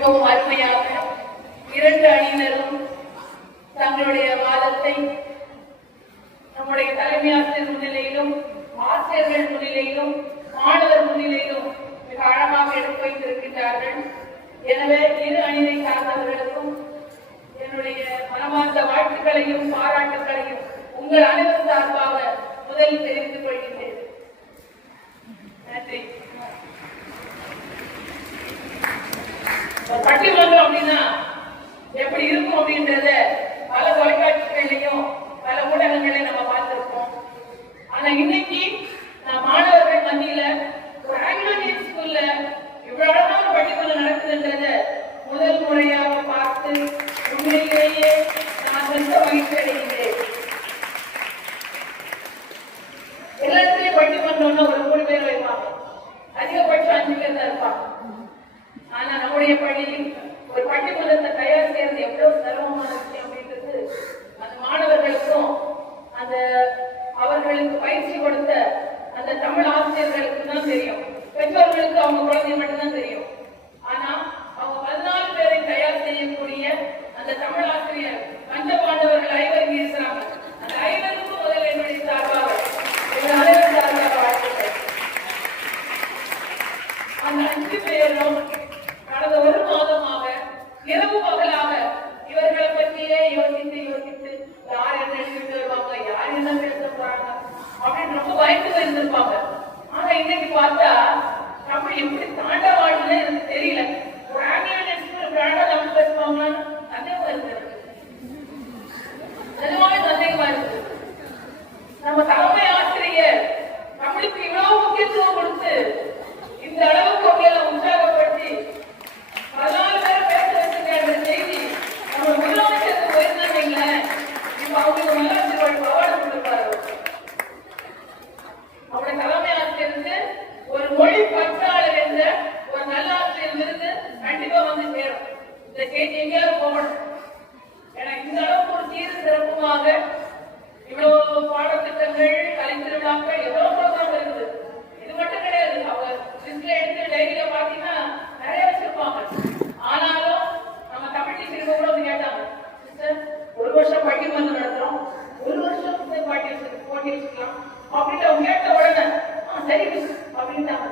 மிகவும் அருமையாக இரண்டு அணியினரும் தங்களுடைய வாதத்தை நம்முடைய தலைமை ஆசிரியர் முன்னிலையிலும் ஆசிரியர்கள் முன்னிலையிலும் மாணவர் முன்னிலையிலும் மிக அழகாக எடுத்து வைத்திருக்கின்றார்கள். எனவே இரு அணியை சார்ந்தவர்களுக்கும் என்னுடைய மனமார்ந்த வாழ்த்துக்களையும் பாராட்டுகளையும் உங்கள் அனைவரும் சார்பாக முதலில் தெரிவித்துக் கொள்கின்றேன். நன்றி. பட்டிமன்றம் அப்படின்னா எப்படி இருக்கும் அப்படின்றத பல தொலைக்காட்சிகளையும் பல ஊடகங்களையும் நம்ம பார்த்திருக்கோம். ஆனா இன்னைக்கு நான் மாணவர்கள் மத்தியில ஒரு ஆங்கிலோ ஸ்கூல்ல இவ்வளவு அழகான பட்டிமன்றம் நடக்குதுன்றத முதல் முறையாக பார்த்து உண்மையிலேயே நான் ரொம்ப மகிழ்ச்சி அடைகின்றேன். எல்லாத்தையும் பட்டிமன்றம்னா ஒரு 3 பேர் வைப்பாங்க, அதிகபட்சம் 5 பேர் தான் இருப்பாங்க. ஆனா நம்முடைய பள்ளியில் ஒரு பட்டிமன்றத்தை தயார் செய்யறது எவ்வளவு சிரமமான விஷயம் அப்படின்றது அந்த மாணவர்களுக்கும் அந்த அவர்களுக்கு பயிற்சி கொடுத்த அந்த தமிழ் ஆசிரியர்களுக்கு தான் தெரியும். பெற்றோர்களுக்கு அவங்க குழந்தை மட்டும்தான் தெரியும். ஆனா அவங்க 14 பேரை தயார் செய்யக்கூடிய அந்த தமிழ் ஆசிரியர் பஞ்சபாண்டவர்கள் 5 இருக்கிறாங்க. அந்த 5க்கும் முதல் என்னுடைய சார்பாக அந்த 5 பேரும் கடந்த ஒரு மாதமாக இரவு பகலாக இவர்களை பற்றியே யோசித்து யார் என்ன எழுதிட்டு வருவாங்க, யார் என்ன பேச போறாங்க அப்படின்னு ரொம்ப பயந்து இருந்திருப்பாங்க. ஆனா இன்னைக்கு பார்த்தா நம்ம எப்படி தாண்டவாடுன்னு எனக்கு தெரியல. ஒரு ஆங்கிலோ தமிழ் பேசுவாங்களான்னு சந்தேகமா இருக்கு, நிஜமாவே சந்தேகமா இருக்கு. நம்ம தலைமை ஆசிரியர் நம்மளுக்கு இவ்வளவு முக்கியத்துவம் கொடுத்து இந்த அளவுக்கு உங்களை உற்சாகப்படுத்தி 14 பேர் பேச வச்சிருக்க செய்தி நம்ம முதலமைச்சருக்கு போயிருந்தாங்க. இப்ப அவங்களுக்கு முதலமைச்சர் அவார்டு கொடுத்திருப்பாரு. அவருடைய தலைமை ஆசிரியருக்கு ஒரு மொழி பற்றாளர் என்ற ஒரு நல்ல ஆசிரியர் விருது கண்டிப்பா வந்து சேரும். இந்த செய்தி எங்கேயாவது போகணும். ஏன்னா இந்த அளவுக்கு ஒரு சீர சிறப்புமாக இவ்வளவு பாடத்திட்டங்கள், கலைத்திருவிழாக்கள், எவ்வளவு ப்ரோக்ராம் இருக்குது. இது மட்டும் கிடையாது. அவங்க லிஸ்ட்ல எடுத்து டைரியில பாத்தீங்கன்னா நிறைய வச்சிருப்பாங்க. ஆனாலும் நம்ம தமிழ் டீச்சர் கூட வந்து கேட்டாங்க, ஒரு வருஷம் பட்டிமன்றம் நடத்துறோம், ஒரு வருஷம் போட்டி வச்சுக்கலாம் அப்படின்னு அவங்க கேட்ட உடனே சரி அப்படின்ட்டாங்க.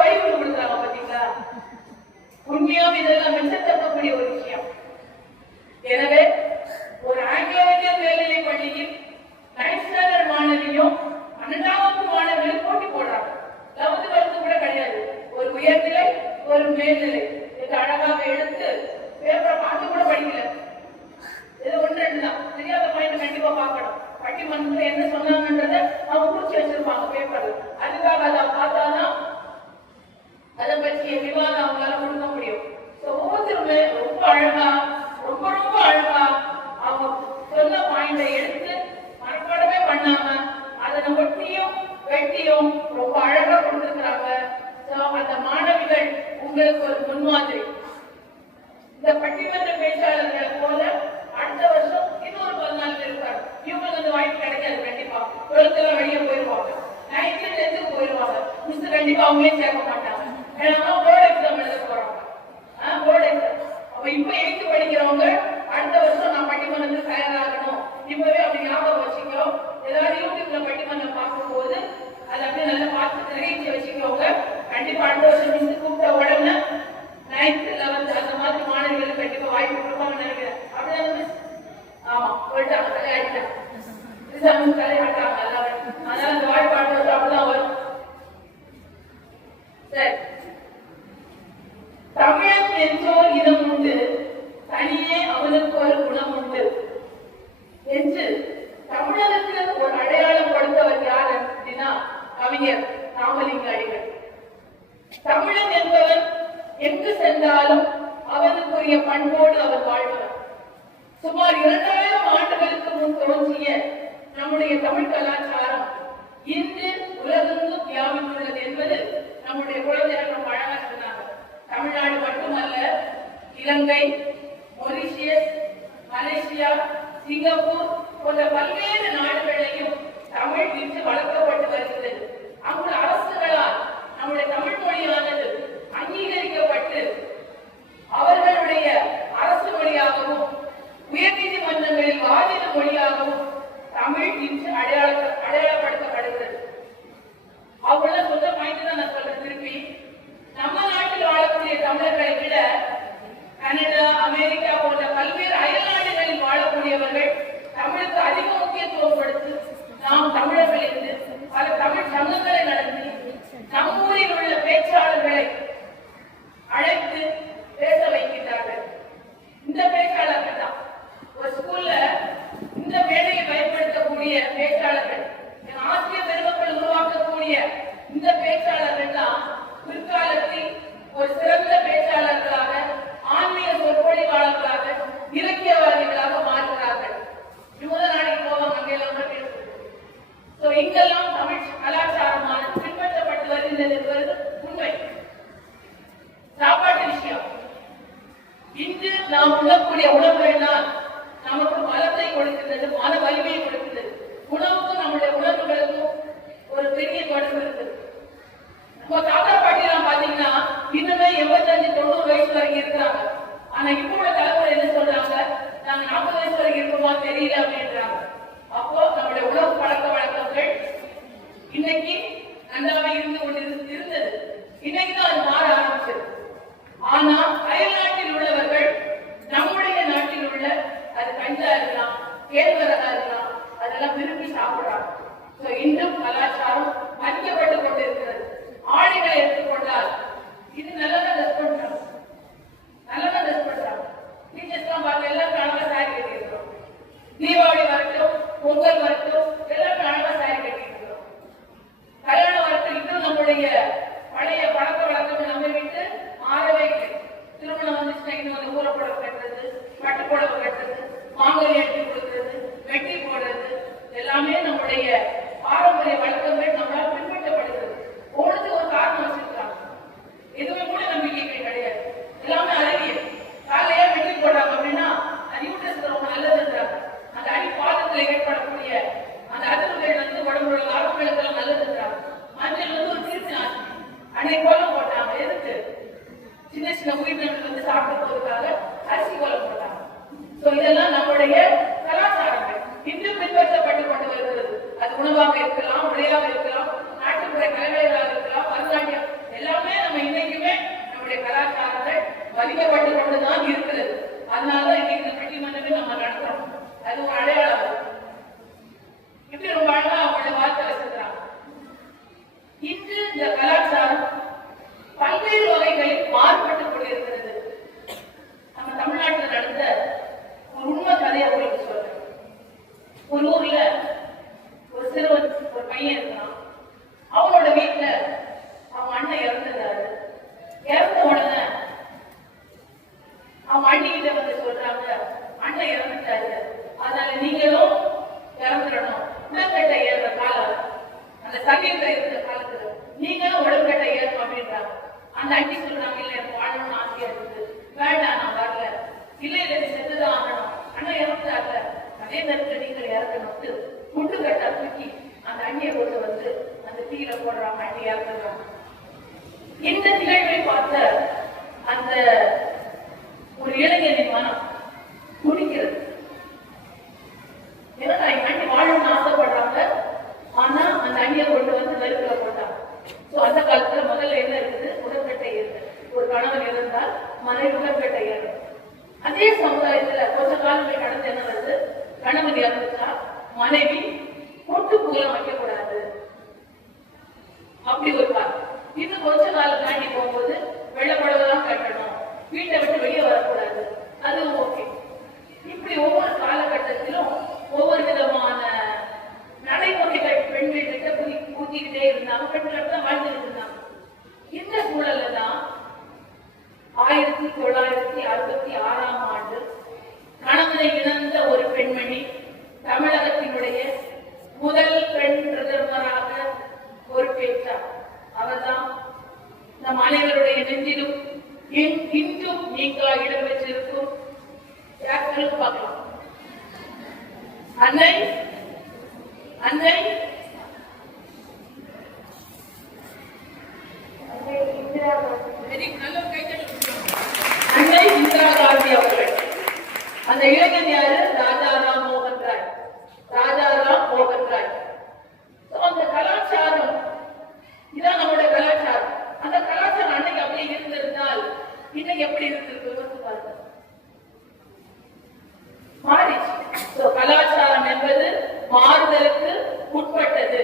வழிவு கொடுக்குறாங்க. பாத்தீங்களா, உண்மையாவும் இதெல்லாம் மெச்சத்தக்கக்கூடிய ஒரு விஷயம். எனவே ஒரு ஆங்கிலோ இந்தியன் மேல்நிலை பள்ளியில் 9th ஸ்டாண்டர்ட் மாணவியும் 12th வகுப்பு மாணவர்களும் போட்டி போடுறாங்க. 11th 12th கூட கிடையாது. ஒரு உயர்நிலை ஒரு மேல்நிலை இது அழகாக எடுத்து பேப்பரை பார்த்து கூட படிக்கல. இது 1-2 தான். தெரியாத பாயிண்ட் கண்டிப்பா பார்க்கணும். பட்டிமன்றத்தில் என்ன சொன்னாங்கன்றத அவங்க குறிச்சு வச்சிருப்பாங்க பேப்பர்ல. அதுக்காக அதை பார்த்தாதான் அதை பற்றிய விவாதம் அவங்களால கொடுக்க முடியும். ஒவ்வொருத்தருமே ரொம்ப அழகா ரொம்ப அழகா அவங்க சொன்ன பாயிண்டை எடுத்து மனப்பாடமே பண்ணாம அதனை ஒட்டியும் வெட்டியும் ரொம்ப அழகா கொடுத்திருக்கிறாங்க. அந்த மாணவிகள் உங்களுக்கு ஒரு முன்மாதிரி. இந்த பட்டிமன்ற பேச்சாளர்களை போல அடுத்த வருஷம் இன்னொரு 14 பேர் இருக்காங்க. இவங்களுக்கு அந்த வாய்ப்பு கிடைக்காது. கண்டிப்பா 12th வெளியே போயிருவாங்க, 9th 10th போயிருவாங்க. மிஸ் கண்டிப்பா அவங்களே சேர்க்க மாட்டாங்க. ஏன்னா போர்டு எக்ஸாம் எழுத போறாங்க. போர்டு எக்ஸாம் அப்ப இப்ப 8th படிக்கிறவங்க அடுத்த வருஷம் நான் பட்டிமன்றத்துக்கு தயாராகணும். இப்பவே அப்படி ஞாபகம் வச்சுக்கோ. ஏதாவது யூடியூப்ல பட்டிமன்றம் பார்க்கும்போது அதை அப்படியே நல்லா பார்த்து கிரகிச்சு வச்சுக்கோங்க. கண்டிப்பா அடுத்த வருஷம் மிஸ் கூப்பிட்ட உடனே 9th 11th அந்த மாதிரி மாணவர்களுக்கு கண்டிப்பா வாய்ப்பு கொடுப்பாங்கன்னு நினைக்கிறேன். அப்படிதான் மிஸ்? ஆமா, போயிட்டாங்க, தலையாடிட்டாங்க. தலையாட்டாங்க. அதனால அந்த வாய்ப்பு அடுத்த வருஷம் அப்படிதான் வரும். சரி, தமிழன் என்றோர் இனம் உண்டு, தனியே அவனுக்கு ஒரு குணம் உண்டு என்று தமிழனுக்கு ஒரு அடையாளம் கொடுத்தவர் யார் அப்படின்னா கவிஞர் ராமலிங்க அடிகள். தமிழன் என்பவன் எங்கு சென்றாலும் அவனுக்குரிய பண்போடு அவர் வாழ்வார். சுமார் 2000 ஆண்டுகளுக்கு முன் தோன்றிய நம்முடைய தமிழ் கலாச்சாரம் இன்று உலகெங்கும் வியாபித்துள்ளது என்பது நம்முடைய குழந்தைகள் ரொம்ப அழகா சொன்னாங்க. தமிழ்நாடு மட்டுமல்ல, இலங்கை, மொரிஷியஸ், மலேசியா, சிங்கப்பூர் போன்ற பல்வேறு நாடுகளிலும் தமிழ் இன்று வளர்க்கப்பட்டு வருகிறது. அங்கு அரசுகளால் நம்முடைய தமிழ் மொழியானது அங்கீகரிக்கப்பட்டு தமிழர்களை விட கனடா, அமெரிக்கா போன்ற பல்வேறு அயல்நாடுகளில் வாழக்கூடியவர்கள் தமிழுக்கு அதிக முக்கியத்துவம் கொடுத்து நாம் தமிழர்கள் என்று பல தமிழ் சங்கங்களை நடத்தி நம்மூரில் உள்ள பேச்சாளர்களை அழைத்து பேச வைக்கின்றார்கள். இந்த பேச்சாளர்கள் தான் ஒரு ஸ்கூல்ல இந்த மேடையை பயன்படுத்தக்கூடிய பேச்சாளர்கள், ஆசிரிய பெருமக்கள் உருவாக்கக்கூடிய இந்த பேச்சாளர்கள் தான் பிற்காலத்தில் ஒரு சிறந்த பேச்சாளர்களாக, ஆன்மீக சொற்பொழிவாளர்களாக, இலக்கியவாதிகளாக மாறுகிறார்கள். இவங்க நாளைக்கு போவாங்க, அங்கெல்லாம் பேசுறது. இங்கெல்லாம் தமிழ் கலாச்சாரமானது பின்பற்றப்பட்டு வருகின்றது என்பது உண்மை. சாப்பாட்டு விஷயம், இன்று நாம் உண்ணக்கூடிய உணவுகள் தான் நமக்கு பலத்தை கொடுக்கின்றது, மன வலிமையை கொடுக்கின்றது. உணவுக்கும் நம்முடைய உணவுகளுக்கும் ஒரு பெரிய தொடர்பு இருக்குது. நம்ம தாத்தா பாட்டி எல்லாம் பாத்தீங்கன்னா இன்னுமே 85-90 வயசு வரைக்கும் இருக்கிறாங்க. ஆனா இப்போ உள்ள தலைமுறை என்ன சொல்றாங்க, நாங்க 40 வயசு வரைக்கும் இருக்குமா தெரியல அப்படின்றாங்க. அப்போ நம்முடைய உணவு பழக்க வழக்கங்கள் இன்னைக்கு நன்றாக இருந்து கொண்டு இருந்தது, இன்னைக்குதான் அது மாற ஆரம்பிச்சது. ஆனா அயல்நாட்டில் உள்ளவர்கள் நம்முடைய நாட்டில் உள்ள அது கஞ்சா இருக்கலாம், கேழ்வரகா இருக்கலாம், அதெல்லாம் விரும்பி சாப்பிடுறாங்க. இன்றும் கலாச்சாரம் மதிக்கப்பட்டு கொண்டிருக்கிறது. ஆடைகளை எடுத்துக்கொண்டால் இது நல்லதா ட்ரெஸ் பண்றாங்க, நல்லதா ட்ரெஸ் பண்றாங்க. டீச்சர்ஸ் எல்லாம் பார்க்க எல்லாரும் அழகா சாரி கட்டியிருக்கிறோம். தீபாவளி வரட்டும், பொங்கல் வரட்டும், எல்லாரும் அழகா சாரி கட்டியிருக்கிறோம். கல்யாணம் வரட்டும், இன்னும் நம்முடைய பழைய பழக்க வழக்கம் நம்மை விட்டு மாறவே இல்லை. திருமணம் வந்துச்சுன்னா இன்னும் வந்து ஊரப்புடவை கட்டுறது, பட்டுப்புடவை கட்டுறது, மாங்கல்யம் எடுத்து கொடுக்கிறது, வெட்டி போடுறது, எல்லாமே நம்முடைய பாரம்பரிய வழக்கங்கள் நம்மளால் பின்பற்றப்படுகிறது. ஒவ்வொருத்துக்கு ஒரு காரணம் வச்சிருக்காங்க. எதுவுமே கூட நம்பிக்கைகள் கிடையாது, எல்லாமே அறிவியல். காலையா வெட்டி போடுறாங்க அப்படின்னா அது யூட்ரஸ்க்கு ரொம்ப நல்லதுன்றாங்க. அந்த அடி பாதத்துல ஏற்படக்கூடிய அந்த அதிர்வுகள் வந்து உடம்புல ஆரோக்கியங்களுக்கு எல்லாம் நல்லதுன்றாங்க. மஞ்சள் வந்து ஒரு திருச்சி நாசி, அன்னைக்கு கோலம் போட்டாங்க. எதுக்கு? சின்ன சின்ன உயிரினங்கள் வந்து சாப்பிட்டு போவதற்காக அரிசி கோலம் போட்டாங்க. இதெல்லாம் நம்முடைய கலாச்சாரங்கள் இன்று பின்பற்றப்பட்டு கொண்டு வருகிறது. அது உணவாக இருக்கலாம், உடையாக இருக்கலாம், நாட்டுப்புற கலைகளாக இருக்கலாம், பரதநாட்டியம், எல்லாமே நம்ம இன்னைக்குமே நம்முடைய கலாச்சாரங்கள் மதிக்கப்பட்டு கொண்டுதான் இருக்கிறது. அதனாலதான் இன்னைக்கு இந்த பட்டிமன்றத்தை நம்ம நடத்துறோம். அது ஒரு அடையாளம். இப்படி ரொம்ப அழகா அவங்களுடைய வார்த்தை வச்சிருக்கிறாங்க. இன்று இந்த கலாச்சாரம் பல்வேறு வகைகளில் மாறுபட்டுக் கொண்டிருக்கிறது. நம்ம தமிழ்நாட்டில் நடந்த ஒரு உண்மை கதையை உங்களுக்கு சொல்றேன். ஒரு ஊர்ல ஒரு சிறுவன், ஒரு பையன் இருக்கிறான். அவனோட வீட்டுல அவன் அண்ணன் இறந்துட்டாரு. இறந்த உடனே அவன் அண்ணிக்கிட்ட வந்து சொல்றாங்க, அண்ணன் இறந்துட்டாரு, அதனால நீங்களும் இறந்துடணும். உடற்கட்டை ஏறுற காலம், அந்த சமயத்துல இருக்கிற காலத்துல நீங்களும் உடற்கட்டை ஏறணும் அப்படின்றாங்க. அந்த அண்ணி சொல்றாங்க, இல்ல எனக்கு வாழணும்னு ஆசையா இருக்குது, வேண்டாம் நான் வரல. இல்ல இல்ல நீ செத்துதான் ஆகணும், அண்ணன் இறந்துட்டாங்க, அதே நேரத்தில் நீங்கள் இறக்கணும். முட்டுக்கட்டை தூக்கி அந்த அண்ணியை கொண்டு வந்து அந்த தீயில போடுறாங்க, அண்ணி இறந்துடுறாங்க. இந்த நிகழ்வை பார்த்த அந்த ஒரு இளைஞரின் மனம் துடிக்கிறது. ஏன்னா எங்க அண்ணி வாழணும்னு ஆசைப்படுறாங்க, ஆனா அந்த அண்ணியை கொண்டு வந்து நெருப்புல போட்டாங்க. அந்த காலத்துல முதல்ல என்ன இருக்குது, உடற்கட்டை ஏறுது. ஒரு கணவன் இருந்தால் மனைவி உடற்கட்டை ஏறும். அதே சமுதாயத்துல கொஞ்ச காலங்கள் கடந்து என்ன வருது, கணவன் இறந்துச்சா மனைவி பொட்டு பூலாம் வைக்கக்கூடாது அப்படி ஒரு காலம். இது கொஞ்ச காலம் தாண்டி போகும்போது வெள்ளப்படவெல்லாம் கட்டணும், வீட்டை விட்டு வெளியே வரக்கூடாது, அதுவும் ஓகே. இப்படி ஒவ்வொரு காலகட்டத்திலும் ஒவ்வொரு விதமான நடைமுறைகள் பெண்கள் கிட்ட பூத்திக்கிட்டே இருந்தாங்க. பெண்கள் தான் வாழ்ந்துட்டு இருந்தாங்க. இந்த சூழல்ல தான் 1966ஆம் ஆண்டு கணவனை இழந்த ஒரு பெண்மணி தமிழகத்தினுடைய முதல் பெண் பிரதமராக பொறுப்பேற்றார். அவர்தான் நம் அனைவருடைய நெஞ்சிலும் இன்றும் நீங்களா இடம் பெற்றிருக்கும் யாருக்கும் பார்க்கலாம். அன்னை அன்னை அன்னை இந்திரா காந்தி அவர்கள். அந்த இளைஞன் யாரு? ராஜாராம் மோகன் ராய். ராஜாராம் மோகன் ராய். அந்த கலாச்சாரம் இதான் நம்முடைய கலாச்சாரம். அந்த கலாச்சாரம் அன்னைக்கு அப்படியே இருந்திருந்தால் இன்னைக்கு இன்னைக்கு எப்படி இருக்கு பாருங்க, மாறிச்சு. கலாச்சாரம் என்பது மாறுதலுக்கு உட்பட்டது.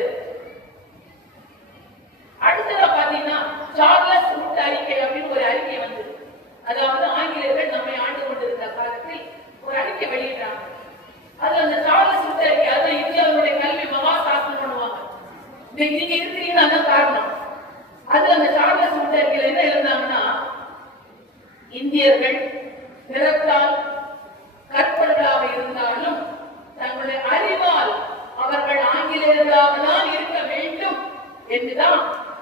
அடுத்ததா பாத்தீங்கன்னா சார்லஸ் ரூட் அறிக்கை அப்படின்னு ஒரு அறிக்கை வந்து, அதாவது ஆங்கிலேயர்கள் நம்மை ஆண்டு கொண்டிருந்த காலத்தில் ஒரு அறிக்கை வெளியிட்டாங்க. அது அந்த சார்லஸ் ரூட் அறிக்கை, அது இந்தியாவுடைய கல்வி மகா சாசனம் பண்ணுவாங்க. நீங்க இருக்கிறீங்கன்னா அதான் காரணம். அது அந்த சார்லஸ் ரூட் அறிக்கையில என்ன இருந்தாங்கன்னா, இந்தியர்கள் நிறத்தால் கற்பவர்களாக இருந்தாலும் தங்களுடைய அறிவால் அவர்கள் ஆங்கிலேயர்களாக தான் இருக்க வேண்டும் என்றுதான்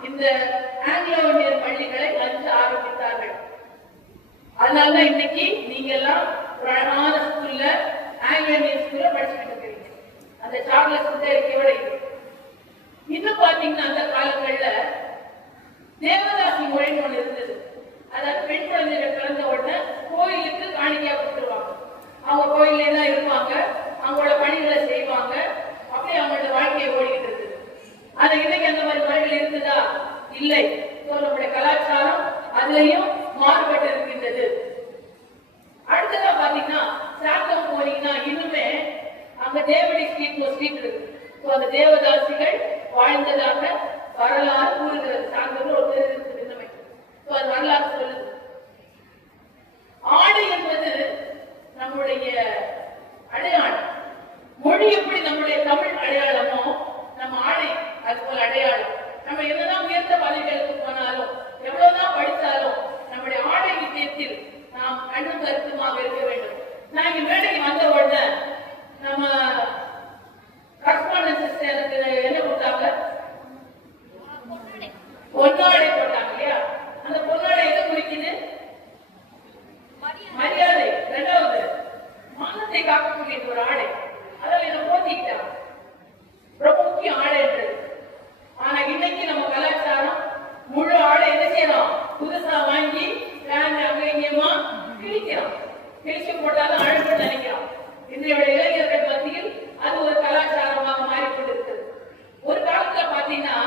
இந்த ஆங்கிலோ இந்தியன் பள்ளிகளை அஞ்சு ஆரம்பித்தார்கள். அதனாலதான் இன்னைக்கு நீங்க எல்லாம் அழகான ஸ்கூல்ல ஆங்கிலோ இந்தியன் ஸ்கூல்ல படிச்சுட்டு இருக்கிறீங்க. அந்த சார்லஸ் அறிக்கையோட இன்னும் பாத்தீங்கன்னா அந்த காலங்கள்ல தேவதாசி முறைன்னு ஒண்ணு இருந்தது. அதாவது பெண் குழந்தைகள் பிறந்த உடனே கோயிலுக்கு காணிக்கையா கொடுத்துருவாங்க. அவங்க கோயிலே தான் இருப்பாங்க, அவங்களோட பணிகளை செய்வாங்க, அப்படியே அவங்களோட வாழ்க்கையை ஓடிக்கிட்டு இருக்குது. ஆனா இன்னைக்கு அந்த மாதிரி முறைகள் இருக்குதா? இல்லை. நம்முடைய கலாச்சாரம் அதுலயும் மாறுபட்டு இருக்கின்றது. அடுத்ததா பாத்தீங்கன்னா சாத்தம் போனீங்கன்னா இன்னுமே அங்க தேவடி ஸ்ட்ரீட் ஸ்ட்ரீட் இருக்கு. அந்த தேவதாசிகள் வாழ்ந்ததாக வரலாறு கூறுகிறது. சாந்தம் ஒரு இன்னுமே அது வரலாறு சொல்லுது. ஆடை என்பது நம்முடைய அடையாளம். மொழி எப்படி நம்முடைய தமிழ் அடையாளமோ நம்ம ஆடை அது போல அடையாளம். நம்ம என்னதான் உயர்ந்த பதவிகளுக்கு போனாலும் எவ்வளவுதான் படித்தாலும் நம்முடைய ஆடை விஷயத்தில் நாம் கண்ணும் கருத்துமாக இருக்க வேண்டும். நான் இங்க மேடைக்கு வந்த உடனே நம்ம கரஸ்பாண்டன்ஸ் எனக்கு என்ன கொடுத்தாங்க? பொன்னாடை போட்டாங்க இல்லையா? அந்த பொன்னாடை எதை குறிக்குது? மரியாதை. இரண்டாவது மானத்தை காக்கக்கூடிய ஒரு ஆடை. அதாவது இதை போத்திக்கிட்டா ரொம்ப முக்கிய ஆடை என்றது. ஆனா இன்னைக்கு நம்ம கலாச்சாரம் முழு ஆடை என்ன செய்யறோம்? புதுசா வாங்கி அங்கேயுமா கிழிக்கிறோம். கிழிச்சு போட்டாலும் அழகு நினைக்கிறோம். இன்றைய இளைஞர்கள் மத்தியில் அது ஒரு கலாச்சாரமாக மாறிக்கொண்டிருக்கிறது. ஒரு காலத்துல பாத்தீங்கன்னா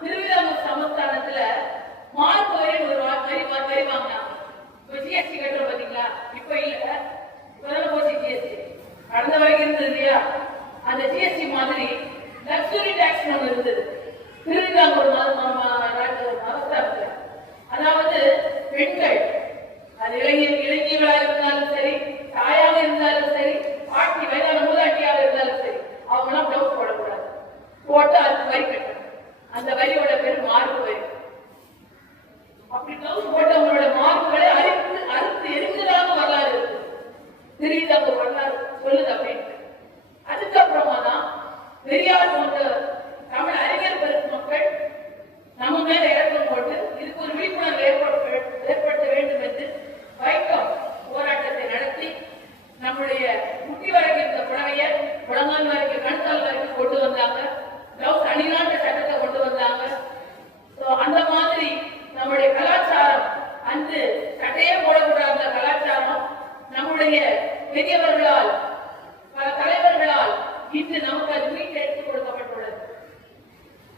திருவிதாங்கூர் சமஸ்தானத்துல மார்க் வரை ஒரு வரி வாங்கினாங்க. ஜிஎஸ்டி கட்டுறோம் பாத்தீங்களா? இப்ப இல்ல, இப்பதான் போச்சு ஜிஎஸ்டி. கடந்த வரைக்கும் இருந்தது இல்லையா? அந்த ஜிஎஸ்டி மாதிரி லக்ஸுரி டாக்ஸ் ஒன்று இருந்தது திருவிதாங்கூர் மதஸ்தானத்துல. அதாவது பெண்கள் அது இளைஞர்களாக இருந்தாலும் சரி, தாயாக இருந்தாலும் சரி, பாட்டி வயதான மூதாட்டியாக இருந்தாலும் சரி, அவங்க எல்லாம் பிளவுஸ் போடக்கூடாது. போட்டு அதுக்கு வரி கட்டணும். அந்த வரியோட பேர் மார்க் வரி. அப்படி பிளவுஸ் போட்டவங்களோட மார்க்குகளை அறுத்து எரிஞ்சதாக வரலாறு இருக்கு. திருவிதாங்கூர் வரலாறு சொல்லுது அப்படின்னு. அதுக்கப்புறமா தான் பெரியார் போன்ற தமிழ் அறிஞர் பெருமக்கள் நம்ம மேல இறக்கம் போட்டு இதுக்கு ஒரு விழிப்புணர்வு ஏற்படுத்த வேண்டும் என்று வைக்கம் போராட்டத்தை நடத்தி நம்முடைய முட்டி வரைக்கும் இருந்த புடவைய முழங்கால் வரைக்கும் கணுக்கால் வரைக்கும் கொண்டு வந்தாங்க. பிளவுஸ் அணிநாட்ட சட்டத்தை கொண்டு வந்தாங்க. அந்த மாதிரி நம்முடைய கலாச்சாரம் அந்த சட்டையே போடக்கூடாத கலாச்சாரம் நம்முடைய பெரியவர்களால் பல தலைவர்களால் இன்று நமக்கு அது மீட்டு எடுத்துக் கொடுக்கப்பட்டுள்ளது.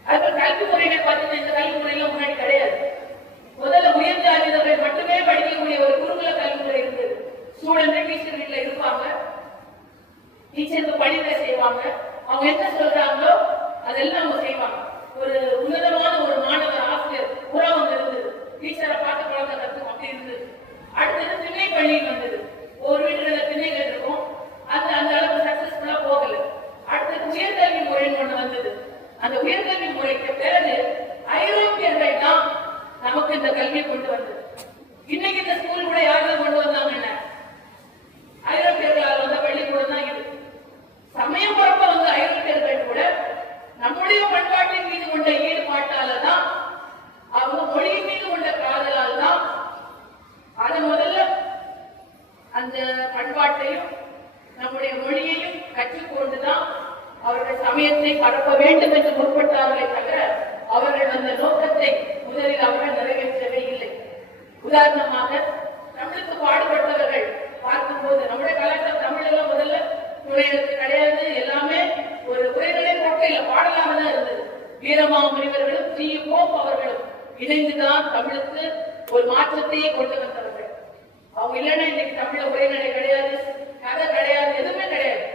அது கல்வி முறைகள் பார்த்தீங்கன்னா இந்த கல்வி முறையெல்லாம் முன்னாடி கிடையாது. முதல்ல உயர்ந்த அறிஞர்கள் மட்டுமே படிக்கக்கூடிய ஒரு குருகுல கல்வி முறை இருந்தது. ஸ்டூடெண்ட் டீச்சர் வீட்டுல இருப்பாங்க, டீச்சருக்கு பணிகளை செய்வாங்க, அவங்க என்ன சொல்றாங்களோ அதெல்லாம் அவங்க செய்வாங்க. ஒரு உன்னதமான ஒரு மாணவர் ஆசிரியர் உறவு இருந்தது. டீச்சரை பார்த்து குழந்தை கத்துக்கும் அப்படி இருந்தது. அடுத்தது திணை பள்ளி வந்தது. ஒரு வீட்டுல திணைகள் இருக்கும், அந்த அளவுக்கு சக்சஸ்ஃபுல்லா போகல. அடுத்தது உயர்கல்வி முறைன்னு ஒண்ணு வந்தது. அந்த உயர்கல்வி முறைக்கு பிறகு ஐரோப்பியர்கள் தான் நமக்கு இந்த கல்வியை கொண்டு வந்தது. இன்னைக்கு இந்த ஸ்கூல் கூட யாரும் கொண்டு வந்தாங்க? என்ன ஐரோப்பியர்களால் வந்த பள்ளிக்கூடம் தான் இது. சமயம் பரப்ப வந்து ஐரோப்பியர்கள் கூட நம்முடைய பண்பாட்டின் மீது கொண்ட ஈடுபாட்டால தான், அவங்க மொழியின் மீது கொண்ட காதலால் தான் அதை முதல்ல அந்த பண்பாட்டையும் நம்முடைய மொழியையும் கற்றுக்கொண்டுதான் அவர்கள் சமயத்தை பரப்ப வேண்டும் என்று முற்பட்டார்களே தவிர அவர்கள் அந்த நோக்கத்தை முதலில் அவர்கள் நிறைவேற்றவே இல்லை. உதாரணமாக நம்மளுக்கு பாடுபட்டவர்கள் பார்க்கும்போது நம்முடைய கலாச்சாரம் தமிழெல்லாம் முதல்ல துணையெழுத்து கிடையாது. எல்லாமே ஒரு உரைநடை போக்கையில் பாடலாக தான் இருந்தது. வீரமா முனிவர்களும் ஜி போப் அவர்களும் இணைந்துதான் தமிழுக்கு ஒரு மாற்றத்தையே கொண்டு வந்தவர்கள். அவங்க இல்லைன்னா இன்னைக்கு தமிழ உரைநடை கிடையாது, கதை கிடையாது, எதுவுமே கிடையாது.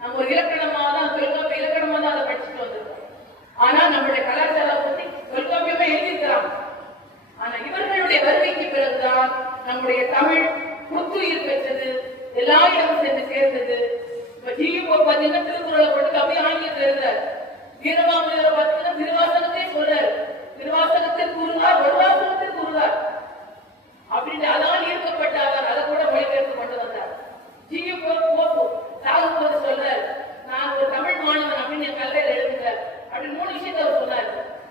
நம்ம ஒரு இலக்கணமா தான் தொல்காப்பிய இலக்கணமா தான் அதை படிச்சுட்டு வந்திருக்கோம். ஆனா நம்மளுடைய கலாச்சாரம் பத்தி தொல்காப்பியமா எழுதியிருக்கிறாங்க. ஆனா இவர்களுடைய வருகைக்கு பிறகுதான் நம்முடைய தமிழ் புத்துயிர் பெற்றது, எல்லா இடமும் சென்று சேர்ந்தது. இப்ப ஜியு பாத்தீங்கன்னா திருக்குறளை போட்டு அப்படியே ஆங்கிலத்தில் எழுதுறாரு. வீரமாமுனிவரை பார்த்தீங்கன்னா திருவாசகத்தை சொல்றாரு. திருவாசகத்தில் கூறுவார், ஒரு வாசகத்தில் கூறுவார் அப்படின்னு அதான் ஈர்க்கப்பட்டார். அதை கூட மொழிபெயர்த்து கொண்டு வந்தார். ஜியு போப்பு சாகும்போது சொல்றாரு, நான் ஒரு தமிழ் மாணவன் அப்படின்னு என் கல்லையில் எழுதுகிறார் அப்படின்னு 3 விஷயத்த அவர் சொன்னார்.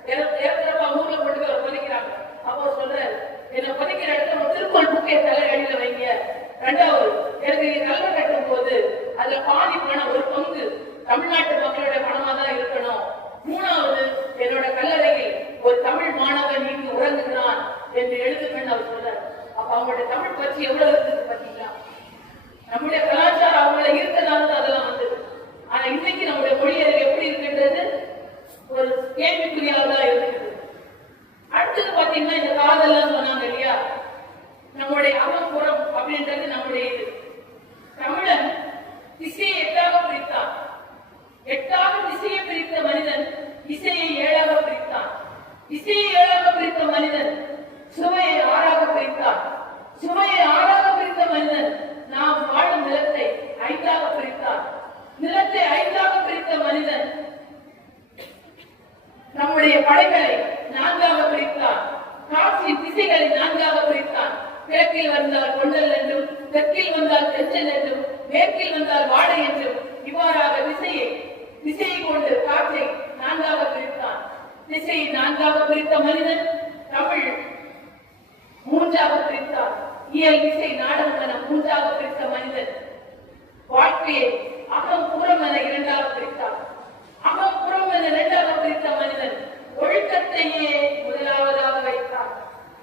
ஏற்கனப்பா ஊர்ல கொண்டு போய் அவர் பதிக்கிறாங்க. அப்போ சொல்றாரு, என்னை பதிக்கிற இடத்துல ஒரு திருக்குறள் புக்கைய தலை அடியில வைங்க. 2வது, எனக்கு கல்வி கட்டும் போது அதுல பாதி பணம், ஒரு பங்கு தமிழ்நாட்டு மக்களுடைய பணமா தான் இருக்கணும். 3வது, என்னோட கல்லறையில் ஒரு தமிழ் மாணவன் இங்கு உறங்குகிறான் என்று எழுதுங்கன்னு அவர் சொல்றாரு. அப்ப அவங்களுடைய தமிழ் பற்றி எவ்வளவு இருக்குது பாத்தீங்களா? நம்முடைய கலாச்சாரம் அவங்களை ஈர்த்தனால அதெல்லாம் வந்தது. ஆனா இன்னைக்கு நம்முடைய மொழி அறிவு எப்படி இருக்கின்றது? ஒரு கேள்விக்குறியாவதான் இருக்குது. அடுத்தது பாத்தீங்கன்னா இந்த காதல்லாம் சொன்னாங்க இல்லையா, நம்முடைய அகப்புறம் அப்படின்றது நம்முடைய இது. தமிழன் திசையை 8ஆக பிரித்தான். 8ஆக திசையை பிரித்த மனிதன் இசையை 7ஆக பிரித்தான். இசையை 7ஆக பிரித்த மனிதன் சுவையை 6ஆக பிரித்தான். சுவையை 6ஆக பிரித்த மனிதன் நாம் வாழும் நிலத்தை 5ஆக பிரித்தான். நிலத்தை 5ஆக பிரித்த மனிதன் நம்முடைய படைகளை 4ஆக பிரித்தான். காற்றின் திசைகளை 4ஆக பிரித்தான். கிழக்கில் வந்தால் கொண்டல் என்றும், தெற்கில் வந்தால் தென்றல் என்றும், மேற்கில் வந்தால் வாடை என்றும், இவ்வாறாக திசையை கொண்டு காற்றை 4ஆக பிரித்தான். திசையை 4ஆக பிரித்த மனிதன் தமிழ் 3ஆக பிரித்தான். இயல் திசை நாடகம் என 3ஆக பிரித்த மனிதன் வாழ்க்கையை அகம் புறம் என 2ஆக பிரித்தான். அகம் புறம் என 2ஆக பிரித்த மனிதன் ஒழுக்கத்தையே முதலாவதாக வைத்தான்.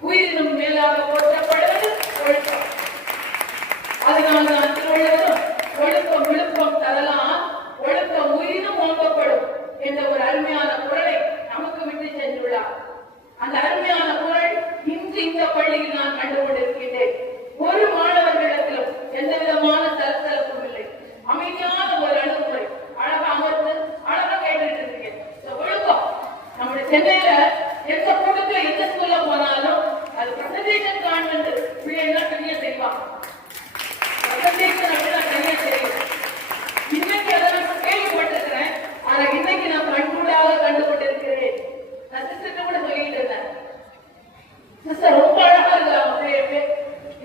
உயிரினும் மேலாக போற்றப்படுவது ஒழுக்கம். அதனால்தான் திருவள்ளுவரும் ஒழுக்கம் விழுப்பம் தரலாம், ஒழுக்கம் உயிரினும் ஓம்பப்படும் என்ற ஒரு அருமையான குரலை நமக்கு விட்டு சென்றுள்ளார். அந்த அருமையான குரல் இன்று இந்த பள்ளியில் நான் கண்டுகொண்டிருக்கின்றேன். ஒரு மாணவர்களிடத்திலும் எந்த விதமான சலசலப்பும் இல்லை. அமைதியான ஒரு அணுகுமுறை. அழகா அமர்ந்து அழகா கேட்டுட்டு இருக்கீங்க. ஒழுக்கம் நம்முடைய சென்னையில எந்த கூட்டத்துல எந்த ஸ்கூல்ல போனாலும் அது பிரசன்டேஷன் கான்வென்ட் பிள்ளைகள் தனியா செய்வாங்க. பிரசன்டேஷன் அப்படின்னா தனியா செய்யும். இன்னைக்கு அதை நான் கேள்விப்பட்டிருக்கிறேன். ஆனா இன்னைக்கு நான் கண்கூடாக கண்டு கொண்டிருக்கிறேன். நான் சிஸ்டர் கூட சொல்லிட்டு இருந்தேன், சிஸ்டர் ரொம்ப அழகா இருக்கு அவங்க பிள்ளைகளுக்கு.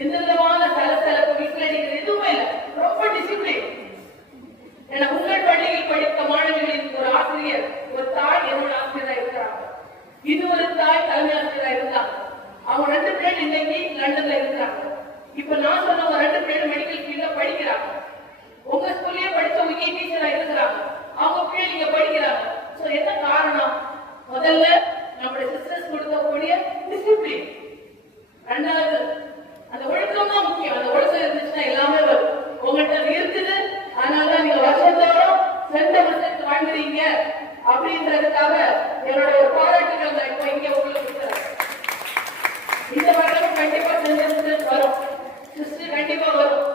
எந்த விதமான சலசலப்பு விசிலடிக்கிறது எதுவுமே இல்லை. ரொம்ப டிசிப்ளின். என உங்கள் பள்ளியில் படித்த மாணவிகளின் ஒரு ஆசிரியர், ஒரு தாய் என்னோட ஆசிரியரா இருக்கிறாங்க. இது ஒரு தாய் தலைமை ஆசிரியரா இருந்தாங்க. அவங்க 2 பேர் இன்னைக்கு லண்டன்ல இருக்கிறாங்க. இப்ப நான் சொன்ன ஒரு 2 பேர் மெடிக்கல் ஃபீல்ட்ல படிக்கிறாங்க. உங்க ஸ்கூல்லயே படிச்சவங்க டீச்சரா இருக்கிறாங்க. அவங்க பிள்ளைங்க இங்க படிக்கிறாங்க. சோ என்ன காரணம்? முதல்ல நம்முடைய சிஸ்டர்ஸ் கொடுக்கக்கூடிய டிசிப்ளின். 2வது அந்த ஒழுக்கம் தான் முக்கியம். அந்த ஒழுக்கம் இருந்துச்சுன்னா எல்லாமே வரும். உங்கள்கிட்ட இருக்குது, அதனாலதான் நீங்க வருஷத்தோறும் சென்ற வருஷத்துக்கு வாங்குறீங்க அப்படின்றதுக்காக என்னுடைய ஒரு பாராட்டுகள் தான் இப்போ இங்க உங்களுக்கு கொடுக்குறேன். இந்த வருடம் கண்டிப்பா சென்ற வரும், சிஸ்டர் கண்டிப்பா வரும்.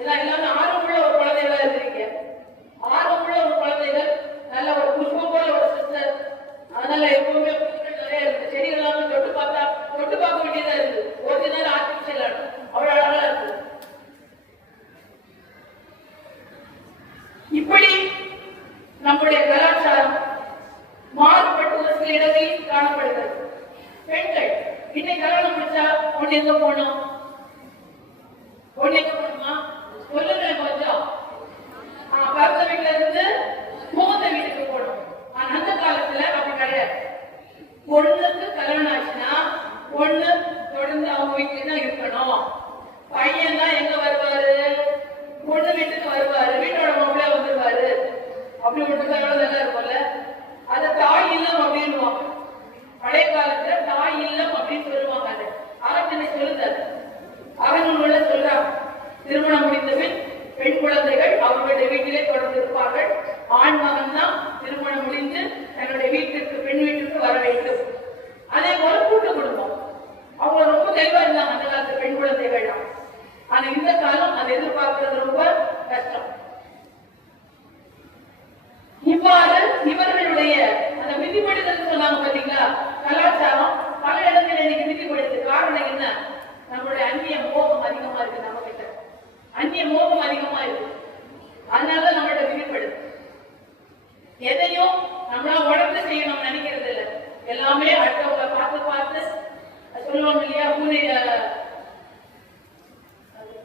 எல்லாமே ஆர்வமுள்ள ஒரு குழந்தைகளா இருக்கிறீங்க. ஆர்வமுள்ள ஒரு குழந்தைகள், நல்ல ஒரு புஷ்பம் போல ஒரு சிஸ்டர். அதனால எப்பவுமே பூக்கள் நிறைய இருக்கு. செடிகள் எல்லாமே தொட்டு பார்க்க வேண்டியதா இருக்கு. ஒரிஜினல் ஆர்டிபிஷியல் அவ்வளவு அழகா இருக்கு. இப்படி நம்முடைய கலாச்சாரம் மாறுபட்டு ஒரு சில இடங்களில் காணப்படுகிறது. பெண்கள் இன்னைக்கு கல்யாணம் முடிச்சா ஒண்ணு எங்க போனோம், ஒண்ணு எங்க போனோமா சொல்லுங்க கொஞ்சம். பிறந்த வீட்டுல இருந்து புகுந்த வீட்டுக்கு போனோம். ஆனா அந்த காலத்துல அப்படி கிடையாது. பொண்ணுக்கு கல்யாணம் ஆச்சுன்னா பொண்ணு தொடர்ந்து அவங்க வீட்டுல தான் இருக்கணும். பையன் தான் எங்க வருவாரு, பொண்ணு வீட்டுக்கு வருவாரு, வீட்டோட மாப்பிள்ளையா வந்துருவாரு. அப்படி ஒன்று நல்லா இருக்கும்ல. அது தாய் இல்லம் அப்படின்னு பழைய காலத்துல தாய் இல்லம் அப்படின்னு சொல்லுவாங்க. அது அரசனை சொல்லுதாரு. அரண்மனையில சொல்றாங்க, திருமணம் முடிந்தபின் பெண் குழந்தைகள் அவர்களுடைய வீட்டிலே தொடர்ந்து இருப்பார்கள். ஆண் மகன் தான் திருமணம் முடிந்து தன்னுடைய வீட்டிற்கு பெண் வீட்டிற்கு வர வேண்டும். அதே போல கூட்டு குடும்பம் அவங்க ரொம்ப தெளிவா இருந்தாங்க அந்த காலத்து பெண் குழந்தைகள். ஆனா இந்த காலம் அதை எதிர்பார்க்கிறது ரொம்ப கஷ்டம். இவ்வாறு இவர்களுடைய அந்த விதிப்படுதல் சொன்னாங்க பாத்தீங்களா, கலாச்சாரம் பல இடத்துல இன்னைக்கு விதிப்படுது. காரணம் என்ன? நம்மளுடைய அந்நிய மோகம் அதிகமா இருக்கு, நம்ம கிட்ட அந்நிய மோகம் அதிகமா இருக்கு. அதனாலதான் நம்மள்ட்ட விதிப்படுது. எதையும் நம்மளா உடம்பு செய்யணும் நினைக்கிறது இல்லை. எல்லாமே அடுத்தவங்க பார்த்து பார்த்து சொல்லுவாங்க இல்லையா,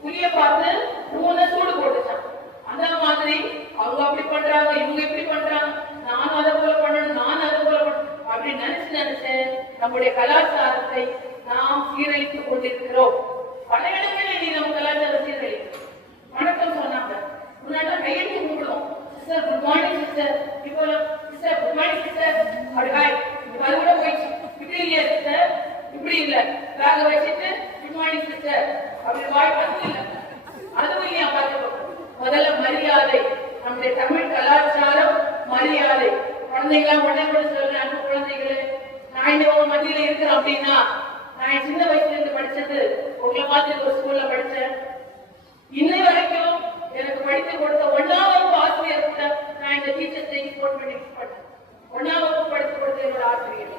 புளிய பார்த்து பூனை சூடு போட்டுச்சான். அந்த மாதிரி அவங்க அப்படி பண்றாங்க, இவங்க இப்படி பண்றாங்க, நானும் அதை போல பண்ணணும், நான் அதை போல பண்ணணும் அப்படின்னு நினைச்சு நம்முடைய கலாச்சாரத்தை நாம் சீரழித்துக் கொண்டிருக்கிறோம். பல இடங்களில் நீ நம்ம கலாச்சாரம் சீரழிக்கும். வணக்கம் சொன்னாங்க, முன்னாடி கையெழுத்து கும்பிடுவோம், சிஸ்டர் குட் மார்னிங் சிஸ்டர், இப்போ சிஸ்டர் குட் மார்னிங் சிஸ்டர் அப்படி ஹாய், அது கூட போயிடுச்சு. இப்படி இல்லையா சிஸ்டர், இப்படி இல்லை, பேக வச்சுட்டு குட் மார்னிங் சிஸ்டர் அப்படி வாய் பார்த்து இல்லை, அதுவும் இல்லையா பார்த்து. முதல்ல மரியாதை, நம்முடைய தமிழ் கலாச்சாரம் மரியாதை. குழந்தைங்களா உடனே கூட சொல்றேன், அன்பு குழந்தைகளே, நான் இந்த உங்க மத்தியில இருக்கிறேன் அப்படின்னா, நான் சின்ன வயசுல இருந்து படிச்சது உங்களை பார்த்து ஒரு ஸ்கூல்ல படிச்சேன். இன்னை வரைக்கும் எனக்கு படித்து கொடுத்த 1ஆம் வகுப்பு ஆசிரியர் கூட நான் இந்த டீச்சர்ஸ் டே சப்போர்ட் பண்ணி பண்ணேன். 1ஆம் வகுப்பு படித்து கொடுத்த என்னோட ஆசிரியர்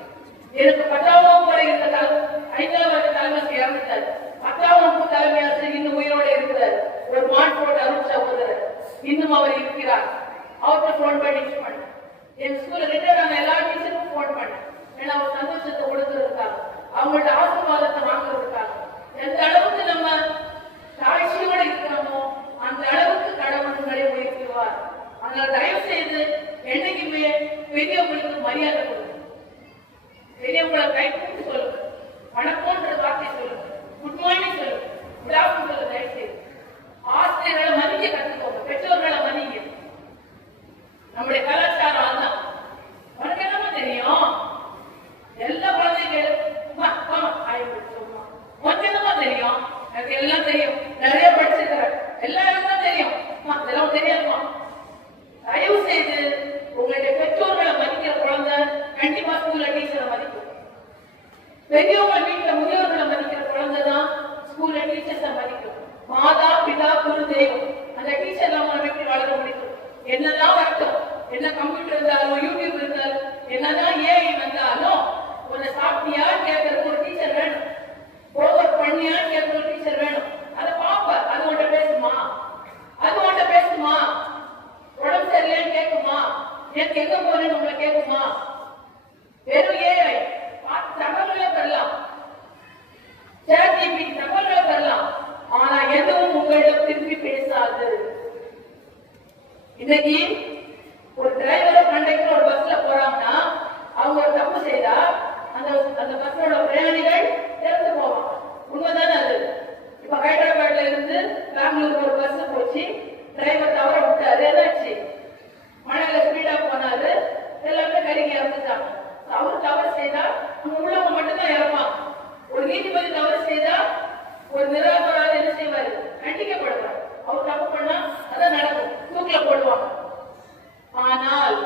எனக்கு 10ஆம் வகுப்பு வரை இருந்த 5ஆம் வகுப்பு தலைமை இறந்துட்டார். 10ஆம் வகுப்பு தலைமை ஆசிரியர் இன்னும் உயிரோட இருக்கிறார். ஒரு மாட் போட்டு அருள் சகோதரர் இன்னும் அவர் இருக்கிறார். அவருக்கு போன் பண்ணி பண்ணேன். என் ஸ்கூல்ல ரிட்டையர் ஆன எல்லா டீச்சருக்கும் போன் பண்ணேன். ஏன்னா அவர் சந்தோஷத்தை கொடுக்கறதுக்காக, அவங்களோட ஆசீர்வாதத்தை வாங்குறதுக்காக. எந்த அளவுக்கு நம்ம தாழ்ச்சியோட இருக்கிறோமோ அந்த அளவுக்கு கடவுள் உங்களை உயர்த்துவார். அதனால தயவு செய்து என்னைக்குமே பெரியவங்களுக்கு மரியாதை கொடுங்க. பெரியவங்களை கை கூட்டி சொல்லுங்க, வணக்கம்ன்ற வார்த்தை சொல்லுங்க, குட் மார்னிங் சொல்லுங்க, குட் ஆஃப்டர்நூன் சொல்லுங்க. தயவு செய்து ஆசிரியர்களை மதிக்க கற்றுக்கோங்க, பெற்றோர்களை மதிக்க. நம்முடைய கலாச்சாரம் அதுதான். உனக்கு என்னமா தெரியும்? எல்லா குழந்தைகளும் உனக்கு என்னமா தெரியும்? எனக்கு எல்லாம் தெரியும், நிறைய படிச்சிருக்கிறேன், எல்லாம் தெரியும், அதெல்லாம் தெரியாதுமா. தயவு செய்து உங்களுடைய பெற்றோர்களை மதிக்கிற குழந்தை கண்டிப்பா ஸ்கூல்ல டீச்சரை மதிக்கும். பெரியவங்க வீட்டுல முதியோர்களை மதிக்கிற குழந்தை தான் ஸ்கூல்ல டீச்சர்ஸை மதிக்கும். மாதா பிதா குரு தெய்வம், அந்த டீச்சர் நம்ம எப்படி வளர முடியும்? என்னதான் வரட்டும், என்ன கம்ப்யூட்டர் இருந்தாலும் யூடியூப் இருந்தாலும் என்னதான் ஏஐ வந்தாலும் உன்னை சாப்பிட்டியா கேட்கறதுக்கு ஒரு டீச்சர் வேணும், ஓவர் பண்ணியா கேட்கற ஒரு டீச்சர் வேணும். அதை பாப்ப, அது உன்கிட்ட பேசுமா, அது உன்கிட்ட பேசுமா, உடம்பு சரியில்லைன்னு கேட்குமா, எனக்கு எங்க போறேன்னு உங்களை கேட்குமா? வெறும் ஏஐ பார்த்து தகவல்களை பெறலாம், ChatGPT தகவல்களை பெறலாம், ஆனா எதுவும் உங்களிடம் திருப்பி பேசாது. இன்னைக்கு ஒரு டிரைவர் கண்டக்டர் ஒரு பஸ்ல போறாங்கன்னா அவங்க ஒரு தப்பு செய்தா அந்த பஸ்ஸோட பிரயாணிகள் இறந்து போவாங்க. உண்மைதானே அது? இப்ப ஹைதராபாத்ல இருந்து பெங்களூருக்கு ஒரு பஸ் போச்சு, டிரைவர் தவற விட்டாரு, என்னாச்சு? மழையில ஸ்பீடா போனாரு, எல்லாருமே கருகி இறந்துட்டாங்க. அவரு தவறு செய்தா உள்ளவங்க மட்டும்தான் இறப்பாங்க. ஒரு நீதிபதி தவறு செய்தா ஒரு நிராபராதி என்ன செய்வாரு? கண்டிக்கப்படுவார். அவர் தப்பு பண்ணா அதான் நடக்கும், தூக்கில போடுவாங்க. ஆனால்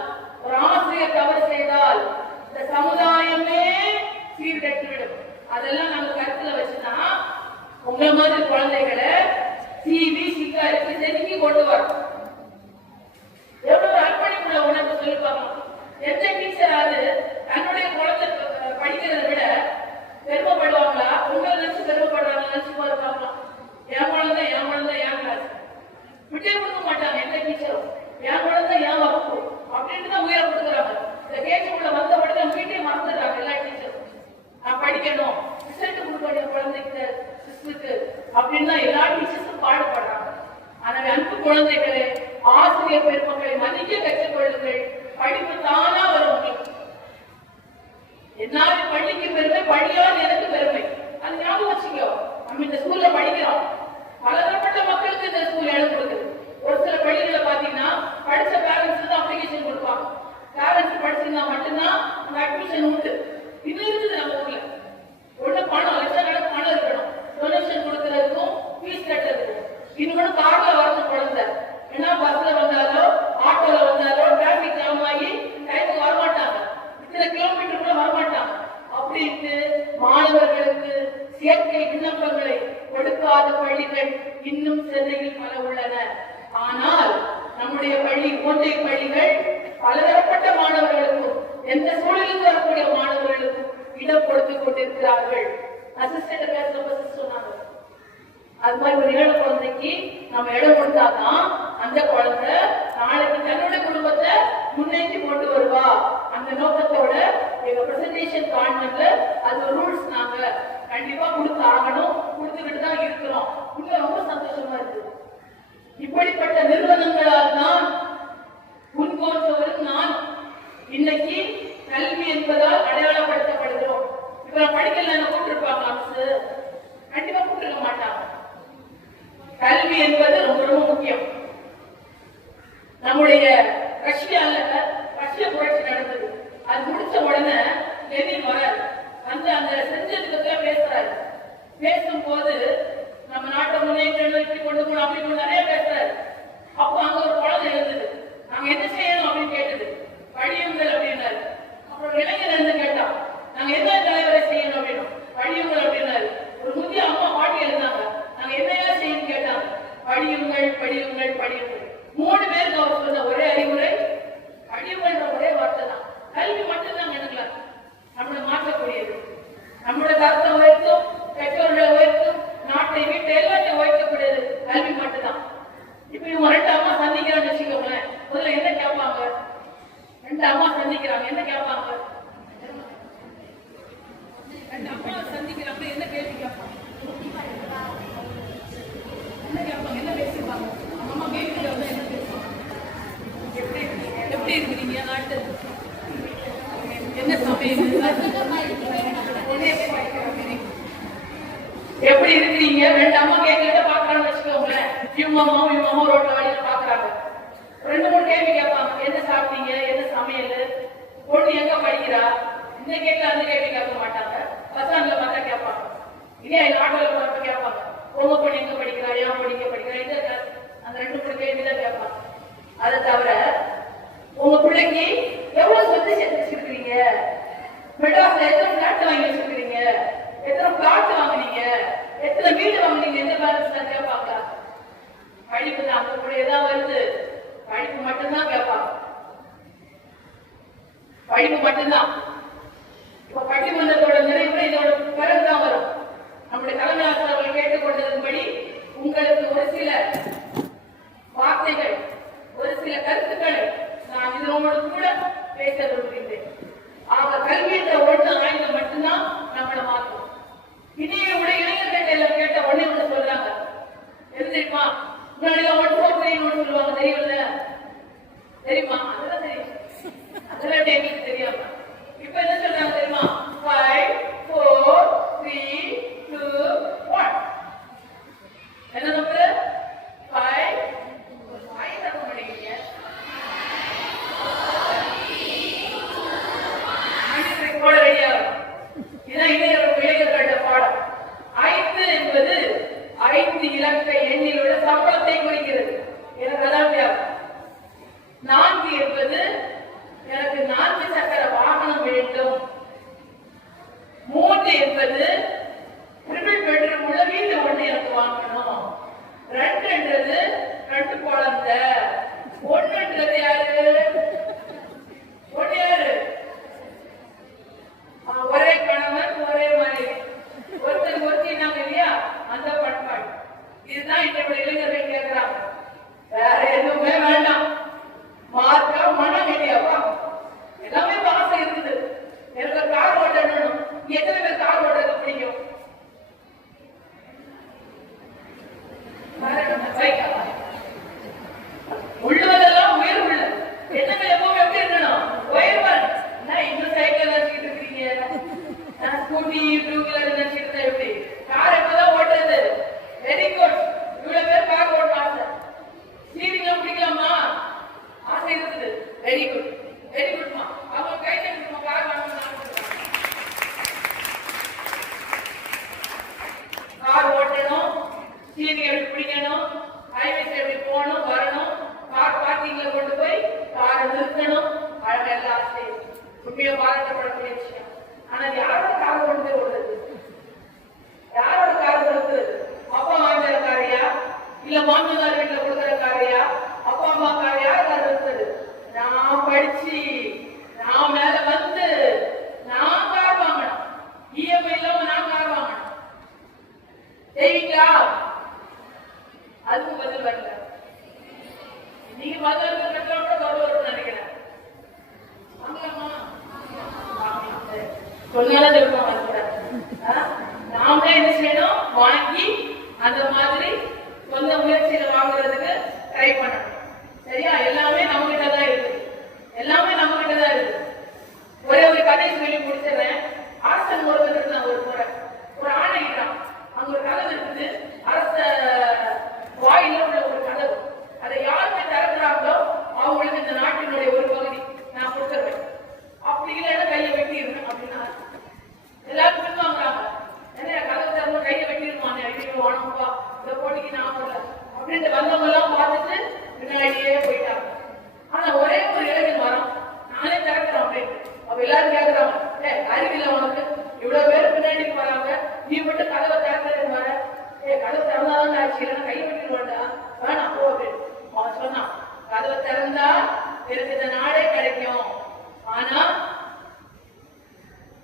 ஒரு ஆசிரியர் தவறு செய்தால் இந்த சமுதாயமே சீர்கெட்டுவிடும். அதெல்லாம் நம்ம கருத்துல வச்சுதான் உங்களை மாதிரி குழந்தைகளை சீவி சிக்காருக்கு செதுக்கி கொண்டு வரும். எவ்வளவு அர்ப்பணிப்புள்ள உணர்வு சொல்லிப்பாங்க. எந்த டீச்சராவது தன்னுடைய குழந்தை படிக்கிறதை விட பெருமைப்படுவாங்களா? உங்களை நினைச்சு பெருமைப்படுறாங்க, நினைச்சு பாருங்க. என் குழந்தை என் கிளாஸ் விட்டே கொடுக்க மாட்டாங்க. எந்த டீச்சரும் என் குழந்தை என் வகுப்பு அப்படின்ட்டு தான் உயர கொடுக்குறாங்க. இந்த கேட்டுக்குள்ள வந்த உடனே வீட்டே மறந்துடுறாங்க எல்லா டீச்சரும். நான் படிக்கணும், ரிசல்ட் கொடுக்க குழந்தைக்கு சிஸ்டருக்கு அப்படின்னு தான் எல்லா டீச்சர்ஸும் பாடுபடுறாங்க. ஆனால் அன்பு குழந்தைகளே, ஆசிரியர் பெருமக்களை மதிக்க கற்றுக் கொள்ளுங்கள். படிப்பு தானா வரும் உங்களுக்கு. என்னால பள்ளிக்கு பெருமை, பள்ளியால் எனக்கு பெருமை. அது ஞாபகம் வச்சுக்கோ. நம்ம இந்த ஸ்கூல்ல படிக்கிறோம், பலதரப்பட்ட மக்களுக்கு இந்த ஸ்கூல் இடம் கொடுக்குது. ஒரு சில பள்ளிகளை பாத்தீங்கன்னா படிச்ச பேரண்ட்ஸ் தான் அப்ளிகேஷன் கொடுப்பாங்க. பேரண்ட்ஸ் படிச்சிருந்தா மட்டும்தான் அந்த அட்மிஷன் உண்டு. இது இருக்குது நம்ம ஊர்ல. ஒண்ணு பணம், லட்சக்கணக்கு பணம் இருக்கணும் டொனேஷன் கொடுக்கறதுக்கும் ஃபீஸ் கட்டுறதுக்கும். இன்னொன்னு கார்ல வரணும் குழந்தை, ஏன்னா பஸ்ல வந்தாலோ ஆட்டோல வந்தாலோ டிராபிக் ஜாம் ஆகி டைமுக்கு வரமாட்டாங்க, இத்தனை கிலோமீட்டர் கூட வரமாட்டாங்க. அப்படின்ட்டு மாணவர்களுக்கு சேர்க்கை விண்ணப்பங்களை கொடுக்காத பள்ளிகள் இன்னும் சென்னையில் பல உள்ளன. ஆனால் நம்முடைய பள்ளி போன்ற பள்ளிகள் பலதரப்பட்ட மாணவர்களுக்கும் எந்த சூழலில் வரக்கூடிய மாணவர்களுக்கும் இடம் கொடுத்துக் கொண்டிருக்கிறார்கள். அசிஸ்டன்ட் சொன்னாங்க, அது மாதிரி ஒரு ஏழை குழந்தைக்கு நம்ம இடம் கொடுத்தாதான் அந்த குழந்தை நாளைக்கு தன்னுடைய குடும்பத்தை முன்னேற்றி கொண்டு வருவா. அந்த நோக்கத்தோட எங்க பிரசன்டேஷன் கான்வென்ட்ல அது ரூல்ஸ் நாங்க கண்டிப்பா கொடுத்து ஆகணும், கொடுத்துக்கிட்டு தான் இருக்கிறோம். இன்னும் ரொம்ப சந்தோஷமா இருக்கு. இப்படிப்பட்ட நிறுவனங்களால் தான் முன்கோற்றவரும் நான் இன்னைக்கு கல்வி என்பதால் அடையாளப்படுத்தப்படுகிறோம். இப்ப நான் படிக்கல கூப்பிட்டுருப்பாங்க அரசு, கண்டிப்பா கூப்பிட்டுருக்க மாட்டாங்க. கல்வி என்பது ரொம்ப ரொம்ப முக்கியம். நம்முடைய ரஷ்யால புரட்சி நடந்தது. அது முடிச்ச உடனே லெனின் வராரு, வந்து அந்த செஞ்சதுக்கு பேசுறாரு. பேசும்போது நம்ம நாட்டை முன்னேற்றம் இப்படி கொண்டு போகணும் அப்படி நிறைய பேசுறாரு. அப்போ அங்க ஒரு குழந்தை இருந்தது, நாங்க என்ன செய்யணும் அப்படின்னு கேட்டது. படியுங்கள் அப்படின்னாரு. அப்புறம் இளைஞர் இருந்து கேட்டான், நாங்க என்ன தலைவரை செய்யணும் அப்படின்னு. படியுங்கள் அப்படின்னாரு. ஒரு முதிய அம்மா பாட்டி இருந்தாங்க, நாங்க என்னையா செய்யணும் கேட்டாங்க. படியுங்கள் படியுங்கள் படியுங்கள். 3 பேருக்கு அவர் சொன்ன ஒரே அறிவுரை படியுங்கள்ன்ற ஒரே வார்த்தை தான். கல்வி மட்டும்தான் எடுக்கல நம்மளை மாற்றக்கூடியது. நம்மளோட கருத்தை உயர்த்தும், பெற்றோர்களை உயர்த்தும், நாட்டை வீட்டை எல்லாத்தையும் உயர்த்தக்கூடியது கல்வி மட்டும்தான். இப்ப இவங்க 2 அம்மா சந்திக்கிறான்னு வச்சுக்கோங்களேன். முதல்ல என்ன கேட்பாங்க? 2 அம்மா சந்திக்கிறாங்க, என்ன கேட்பாங்க? 2 அம்மா சந்திக்கிறாங்க, என்ன கேள்வி கேட்பாங்க? என்ன கேட்பாங்க? என்ன பேசிப்பாங்க? அம்மா கேட்கிறது என்ன பேசுவாங்க? எப்படி இருக்கிறீங்க? நாட்டு என்ன சமையல்? எப்படி இருக்கிறீங்க? 2 அம்மா கேட்கறத பாக்குறான்னு வச்சுக்கோங்களேன். இவங்க ரோட்ல வழியில பாக்குறாங்க. 2-3 கேள்வி கேட்பாங்க. என்ன சாப்பிட்டீங்க? என்ன சமையல்? பொண்ணு எங்க படிக்கிறா? இந்த கேட்கல அந்த கேள்வி கேட்க மாட்டாங்க. பசங்களை பார்த்தா கேட்பாங்க. இதே ஆட்டோல போறப்ப கேட்பாங்க, உங்க பொண்ணு எங்க படிக்கிறா? ஏன் படிக்க படிக்கிறா? இந்த அந்த 2-3 கேள்வி தான் கேட்பாங்க. அதை தவிர உங்க பிள்ளைக்கு எவ்வளவு சொத்து சேர்த்து வச்சிருக்கீங்க? மெட்ராஸ்ல எத்தனை பிளாட் வாங்கி வச்சிருக்கீங்க? எத்தனை பிளாட் வாங்கினீங்க? எத்தனை வீடு வாங்கினீங்க? எந்த பேலன்ஸ் தான் கேட்பாங்க. படிப்பு தான் அங்க கூட ஏதாவது வருது, படிப்பு மட்டும்தான் கேட்பாங்க. படிப்பு மட்டும்தான். இப்ப பட்டிமன்றத்தோட நிறைவு இதோட பிறகுதான் வரும். நம்முடைய தலைமை ஆசிரியர்கள் கேட்டுக்கொண்டதன்படி உங்களுக்கு ஒரு சில வார்த்தைகள், ஒரு சில கருத்துக்களை நான் இதனோடு கூட பேச விரும்புகின்றேன். ஆக கல்வி என்ற ஒன்று ஆயுதம் மட்டும்தான் நம்மளை மாற்றும். இனிய உடைய இளைஞர்கள் எல்லாம் கேட்ட உடனே ஒன்று சொல்றாங்க, தெரியுமா? முன்னாடி 143 சொல்லுவாங்க, தெரியல தெரியுமா? அதெல்லாம் தெரியும், அதெல்லாம் எங்களுக்கு தெரியாம. இப்ப என்ன சொல்றாங்க தெரியுமா? 5 4 3 2 1. என்ன நம்பர்? 5 5 பண்ணிக்கீங்க. இதான் இளைஞர்களோட பாடம். 5 என்பது 5 இலக்க எண்ணில் உள்ள சம்பளத்தை குறிக்கிறது. எனக்கு அதான் 4 என்பது எனக்கு 4 சக்கர வாகனம் வேண்டும். 3 என்பது ட்ரிபிள் பெட்ரூம் உள்ள வீடு ஒன்று எனக்கு வாங்கணும். 2 என்றது 2 குழந்தை. 1 என்றது யாரு? 1 யாரு? ஒரே கணவன் ஒரே மனைவி, ஒருத்தர் ஒருத்தினாங்க இல்லையா? அந்த பண்பாடு. இதுதான் இன்றைய இளைஞர்கள் கேட்கிறாங்க. வேற எதுவுமே வேண்டாம், மார்க்கா மனம் இல்லையாவா? எல்லாமே ஆசை இருக்குது. எனக்கு கார் ஓட்டணும். எத்தனை பேர் கார் ஓட்டுறது பிடிக்கும்? உள்ளதெல்லாம் உயர் உள்ள எண்ணங்கள் எப்பவுமே எப்படி இருக்கணும்? உயர்வன். இன்னும் சைக்கிள் வச்சுக்கிட்டு இருக்கீங்க, ஸ்கூட்டி 2 வீலர் வச்சுக்கிட்டு எப்படி? கார் எப்பதான் ஓட்டுறது? Very good. இவ்வளவு பேர் கார் ஓட்ட ஆசை. ஸ்டீரிங் பிடிக்கலாமா? ஆசை இருக்குது. வெரி குட், வெரி குட்மா. அவங்க கை தட்டுமா? கார் வாங்கணும். கார் ஓட்டணும், ஸ்டீரிங் எப்படி பிடிக்கணும், ஹைவேஸ் எப்படி போகணும் வரணும், கார் பார்க்கிங்ல கொண்டு போய் காரை நிறுத்தணும். அழகெல்லாம் ஆசை, உண்மையை பாராட்டப்படக்கூடிய விஷயம். ஆனா யாரோட கார் கொண்டு போய் ஓடுறது? யாரோட கார் மாமனார் வீட்டுல கொடுக்குற காரையா அப்பா அம்மா காரையா இருக்கிறது? நான் படிச்சு நான் மேல வந்து நான் கார் வாங்கணும், இஎம்ஐ இல்லாம நான் கார் வாங்கணும். செய்வீங்களா? அதுக்கு பதில் வரல. நீங்க பதில் கட்டலாம் கூட கௌரவம் நினைக்கிறேன். சொன்னாலும் நாமளே என்ன செய்யணும்? வாங்கி அந்த மாதிரி சொந்த முயற்சியில வாங்குறதுக்கு ட்ரை பண்ணணும். சரியா? எல்லாமே நம்ம கிட்ட தான் இருக்கு, எல்லாமே நம்ம கிட்ட தான் இருக்கு. ஒரே ஒரு கதை சொல்லி முடிச்சிடுறேன். அரசன் ஒருவர் இருந்தான். ஒரு முறை ஒரு ஆணையிட்டான். அங்க ஒரு கதவு இருக்குது, அரச வாயில உள்ள ஒரு கதவு. அதை யாருக்கு திறக்கிறாங்களோ அவங்களுக்கு இந்த நாட்டினுடைய ஒரு பகுதி நான் கொடுத்துருவேன், அப்படி இல்லைன்னா கையை வெட்டிடுவேன் அப்படின்னா எல்லாரும் பின்வாங்குறாங்க. என்ன கதவு திறந்து கையை வெட்டிடுவாங்க, வானப்பா இந்த போட்டிக்கு நான் வரல அப்படின்ட்டு வந்தவங்க எல்லாம் பார்த்துட்டு பின்னாடியே போயிட்டாங்க. ஆனா ஒரே ஒரு இளைஞன் வரோம், நானே திறக்கிறேன் அப்படின்னு. அப்ப எல்லாரும் கேட்கிறாங்க, அறிவில்லை உனக்கு, இவ்வளவு பேர் பின்னாடி வராங்க, நீ மட்டும் கதவை திறக்கிறேன்னு வர, கதவை திறந்தாதான் ஆச்சு, இல்லைன்னா கையை வெட்டிட்டு வேண்டாம், வேணாம் போ அப்படின்னு அவன் சொன்னான். கதவை திறந்தா எனக்கு இந்த நாடே கிடைக்கும், ஆனா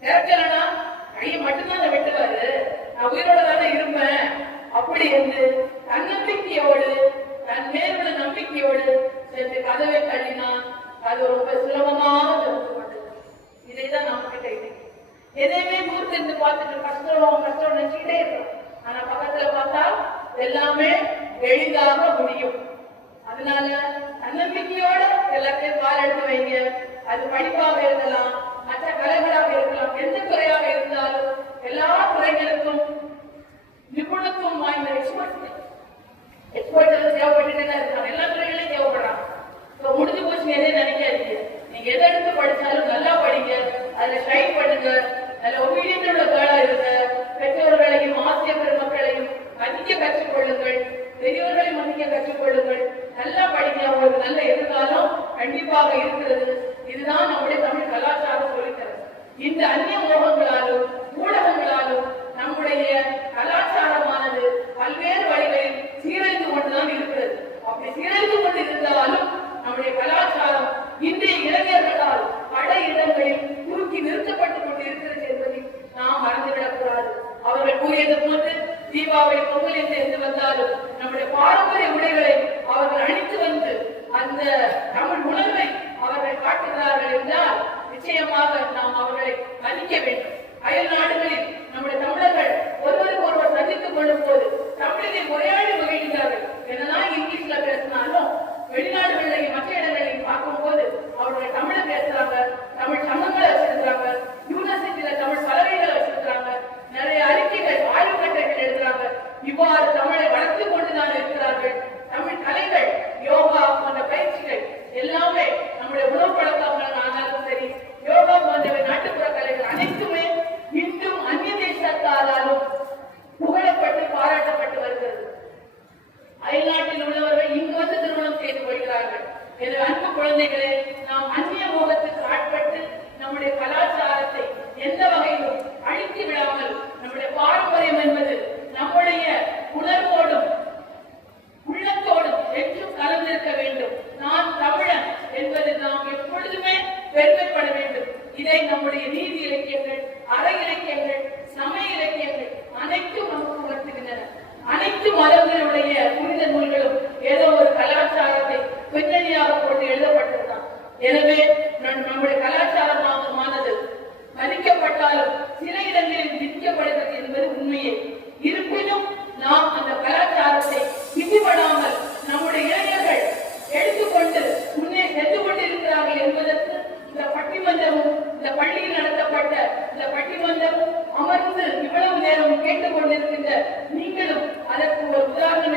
திறக்கலன்னா கையை மட்டும்தான் வெட்டுவாரு, நான் உயிரோட தானே இருப்பேன் அப்படி என்று தன்னம்பிக்கையோடு தன் மேலுள்ள நம்பிக்கையோடு சென்று கதவை தள்ளினான். அது ரொம்ப சுலபமாக திறந்து கொண்டது. இதைதான் நம்ம கிட்ட இன்னைக்கு எதையுமே தூரத்திலிருந்து பார்த்துட்டு கஷ்டம் நினைச்சுக்கிட்டே இருக்கோம். ஆனா பக்கத்துல பார்த்தா எல்லாமே எளிதாக முடியும். அதனால தன்னம்பிக்கையோட எல்லாத்தையும் கால் எடுத்து வைங்க. அது படிப்பாக இருக்கலாம், மற்ற கலைகளாக இருக்கலாம், எந்த துறையாக இருந்தாலும் எல்லா துறைகளுக்கும் நிபுணத்துவம் வாய்ந்த எக்ஸ்பர்ட் தேவைப்பட்டு தான் இருக்காங்க. எல்லா துறைகளையும் தேவைப்படுறாங்க. இப்போ முடிஞ்சு போச்சு எதையும் நினைக்காதீங்க. நீங்க எதை எடுத்து படிச்சாலும் நல்லா படிங்க, அதுல ஷைன் பண்ணுங்க, அதுல ஒபீடியன்ட் உள்ள கேளா இருங்க. பெற்றோர்களையும் ஆசிரியர் பெருமக்களையும் மதிக்க கற்றுக்கொள்ளுங்கள், பெரியவர்களை மதிக்க கற்றுக்கொள்ளுங்கள், நல்லா படிங்க. உங்களுக்கு நல்ல எதிர்காலம் கண்டிப்பாக இருக்கிறது. இதுதான் நம்முடைய தமிழ் கலாச்சாரம் சொல்லித்தரும். இந்த அந்நிய மோகங்களாலும் ஊடகங்களாலும் நம்முடைய கலாச்சாரமானது பல்வேறு வழிகளில் சீரழிந்து கொண்டுதான் இருக்கிறது. அப்படி சீரழிந்து கொண்டு இருந்தாலும் நம்முடைய கலாச்சாரம் இன்றைய இளைஞர்களால் பல இடங்களில் தூக்கி நிறுத்தப்பட்டுக் கொண்டு இருக்கிறது என்பதை நாம் மறந்துவிடக்கூடாது. அவர்கள் கூறியது போன்று தீபாவளி பொங்கல் என்று வந்தாலும் நம்முடைய பாரம்பரிய உடைகளை அவர்கள் அணித்து வந்து அந்த தமிழ் உணர்வை அவர்கள் காட்டுகிறார்கள் என்றால் நிச்சயமாக நாம் அவர்களை மதிக்க வேண்டும். அயல் நாடுகளில் நம்முடைய தமிழர்கள் ஒருவருக்கு ஒருவர் சந்தித்துக் கொள்ளும் போது தமிழிலே உரையாடி மகிழ்கிறார்கள். என்னதான் இங்கிலீஷ்ல பேசினாலும் வெளிநாடுகளில் மற்ற இடங்களில் பார்க்கும் போது அவர்கள் தமிழை பேசுறாங்க, தமிழ் சங்கங்களை வச்சிருக்கிறாங்க, யூனிவர்சிட்டியில தமிழ் பலகைகளை வச்சிருக்கிறாங்க, நிறைய அறிக்கைகள் ஆய்வு கட்டுரைகள் எழுதுறாங்க. இவ்வாறு தமிழை வளர்த்துக் கொண்டுதான் இருக்கிறார்கள். தமிழ் கலைகள், யோகா போன்ற பயிற்சிகள் எல்லாமே நம்முடைய உணவு பழக்கங்கள் ஆனாலும் சரி, யோகா போன்றவை நாட்டுப்புற கலைகள் அனைத்துமே இன்றும் அந்நிய தேசத்தாலும் புகழப்பட்டு பாராட்டப்பட்டு வருகிறது. அயல்நாட்டில் உள்ளவர்கள் இங்கு வந்து திருமணம் செய்து கொள்கிறார்கள். எனவே அன்பு குழந்தைகளே, நாம் அந்நிய மோகத்துக்கு ஆட்பட்டு நம்முடைய கலாச்சாரத்தை எந்த வகையிலும் அழித்து விடாமல் நம்முடைய பாரம்பரியம் என்பது நம்முடைய உணர்வோடும் உள்ளத்தோடும் என்றும் கலந்திருக்க வேண்டும். நான் தமிழன் என்பது நாம் எப்பொழுதுமே பெருமைப்பட வேண்டும். இதை நம்முடைய நீதி இலக்கியங்கள், அற இலக்கியங்கள், சமய இலக்கியங்கள் அனைத்தும் நமக்கு உணர்த்துகின்றன. அனைத்து மதங்களுடைய புனித நூல்களும் ஏதோ ஒரு கலாச்சாரத்தை பின்னணியாக கொண்டு எழுதப்பட்டதுதான். எனவே நம்முடைய கலாச்சாரமானது மதிக்கப்பட்டாலும் சில இடங்களில் விதிக்கப்படுகிறது என்பது உண்மையே. இருப்பினும் நாம் அந்த கலாச்சாரத்தை விதிபடாமல் நம்முடைய இளைஞர்கள் எடுத்துக்கொண்டு முன்னே சென்று கொண்டிருக்கிறார்கள் என்பதற்கு இந்த பட்டிமன்றமும், இந்த பள்ளியில் நடத்தப்பட்ட இந்த பட்டிமன்றமும் அமர்ந்து இவ்வளவு நேரம் கேட்டுக் கொண்டிருக்கின்ற நீங்களும் அதற்கு ஒரு உதாரணம்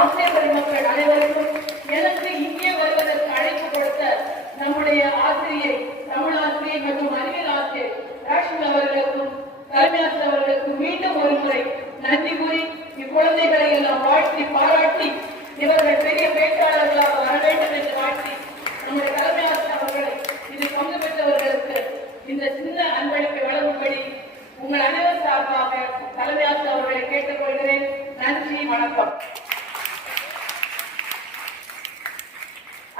ஆசிரியர் பெருமக்கள் அனைவருக்கும் எனக்கு இங்கே வருவதற்கு அழைப்பு கொடுத்த நம்முடைய ஆசிரியை, தமிழ் ஆசிரியை மற்றும் அறிவியல் ஆசிரியர் ராஷ்மி அவர்களுக்கும் தலைமையாசிரியர் அவர்களுக்கும் மீண்டும் ஒரு முறை நன்றி கூறி இக்குழந்தைகளை எல்லாம் வாழ்த்தி பாராட்டி இவர்கள் பெரிய பேச்சாளர்களாக வர வேண்டும் என்று வாழ்த்தி நம்முடைய தலைமையாசிரியர் அவர்களை இதில் பங்கு பெற்றவர்களுக்கு இந்த சின்ன அன்பளிப்பை வழங்கும்படி உங்கள் அனைவர் சார்பாக தலைமையாசிரியர் அவர்களை கேட்டுக்கொள்கிறேன். நன்றி, வணக்கம்.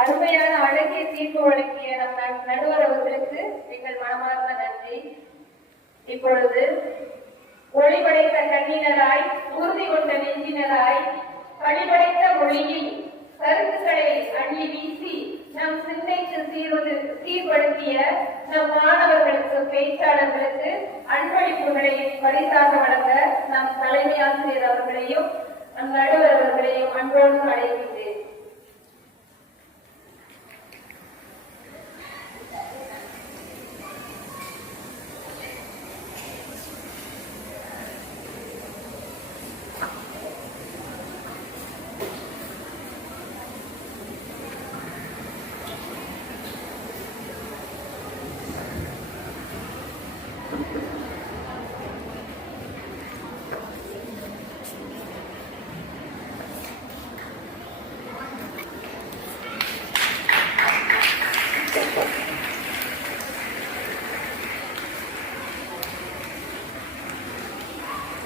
அருமையான அழகிய தீர்ப்பு வழங்கிய நம் நடுவர் அவர்களுக்கு எங்கள் மனமார்ந்த நன்றி. இப்பொழுது ஒளிபடைத்த கண்ணினராய், உறுதி கொண்ட நெஞ்சினராய், கழிபடைத்த மொழியில் கருத்துக்களை அள்ளி வீசி நம் சிந்தைக்கு சீர்படுத்திய நம் மாணவர்களுக்கு, பேச்சாளர்களுக்கு அன்பளிப்புகளை பரிசாக வழங்க நம் தலைமை ஆசிரியர் அவர்களையும் நம் நடுவர் அவர்களையும் அன்போடு அழைக்கின்றேன்.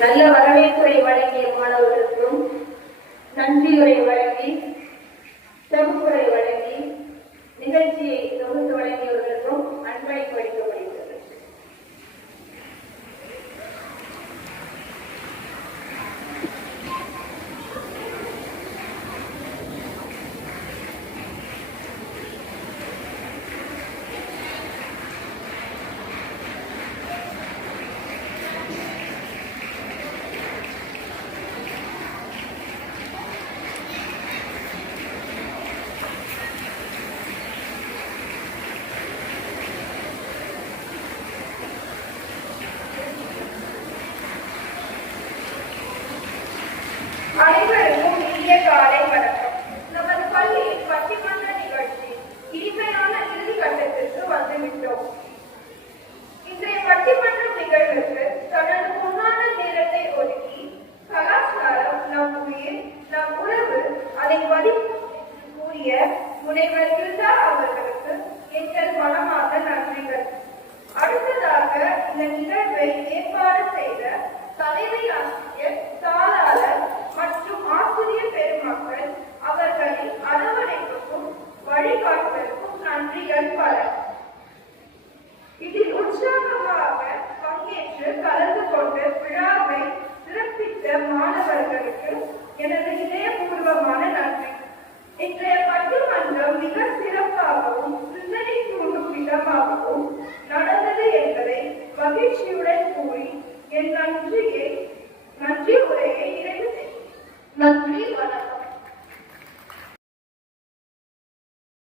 நல்ல வரவேற்புரை வழங்கிய மாணவர்களுக்கும் நன்றியுரை வழங்கி தொகுப்புரை வழங்கி நிகழ்ச்சியை தொகுத்து வழங்கியவர்களுக்கும் அன்பளிப்பு அளிக்கப்படுகிறது. அனைவருக்கும் இனிய காலை வணக்கம். நமது பள்ளியின் பட்டிமன்ற நிகழ்ச்சி இனிமையான இறுதி கட்டத்திற்கு வந்துவிட்டோம். இன்றைய பட்டிமன்ற நிகழ்வுக்கு தனது பொன்னான நேரத்தை ஒதுக்கி கலாச்சாரம் நம் உயிர், நம் உறவு, அதை மதிப்பு கூறிய முனைவர் யுதா அவர்களுக்கு எங்கள் மனமார்ந்த நன்றிகள். அடுத்ததாக இந்த நிகழ்வை ஏற்பாடு செய்த தலைமை ஆசிரியர், தாளாளர் மற்றும் ஆசிரியர்